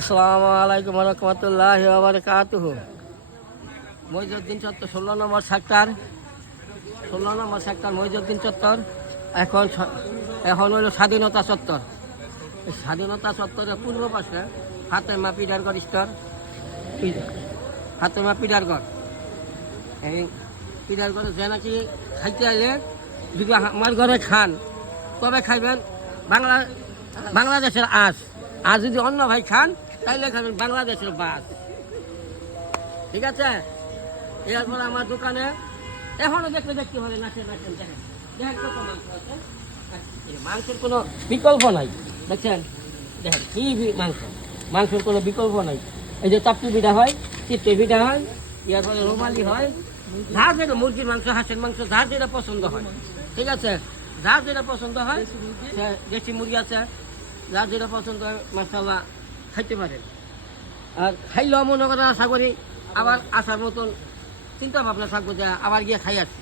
আসসালামু আলাইকুম রহমতুল্লাহি ওয়া বারাকাতুহু। মইজউদ্দিন চত্বর 16 নম্বর সেক্টর, 16 নম্বর সেক্টর মইজউদ্দিন চত্বর। এখন হইল স্বাধীনতা চত্বর। এই স্বাধীনতা চত্বরের পূর্ব পাশে ফাতেমা পিডারগড় স্টোর, ফাতেমা পিডারগড়। এই পিডারগড়ে যে নাকি খাইতে আইলে যদি আমার ঘরে খান, তবে খাইবেন বাংলাদেশের আঁশ। আর যদি অন্য ভাই খান তাইলে খাবেন বাংলাদেশের বাস। ঠিক আছে? এরপর আমার দোকানে এখনো দেখতে হবে নাচের দেখেন দেখেন কত মাংস আছে। মাংসের কোনো বিকল্প নাই, দেখছেন? দেখেন কি মাংসের কোনো বিকল্প নাই। এই যে চাপটি পিঠা হয়, চিত্তে পিঠা হয়, এরপরে রুমালি হয়। যার যেটা মুরগির মাংস, হাঁসের মাংস, যার যেটা পছন্দ হয়। ঠিক আছে? যার যেটা পছন্দ হয়, দেশি মুরগি আছে, যার যেটা পছন্দ হয় মাশাআল্লাহ খাইতে পারেন। আর খাইলেও মনে করেন আশা করি আবার আসার মতন চিন্তা ভাবনা থাকবো যে আবার গিয়ে খাই আসছি।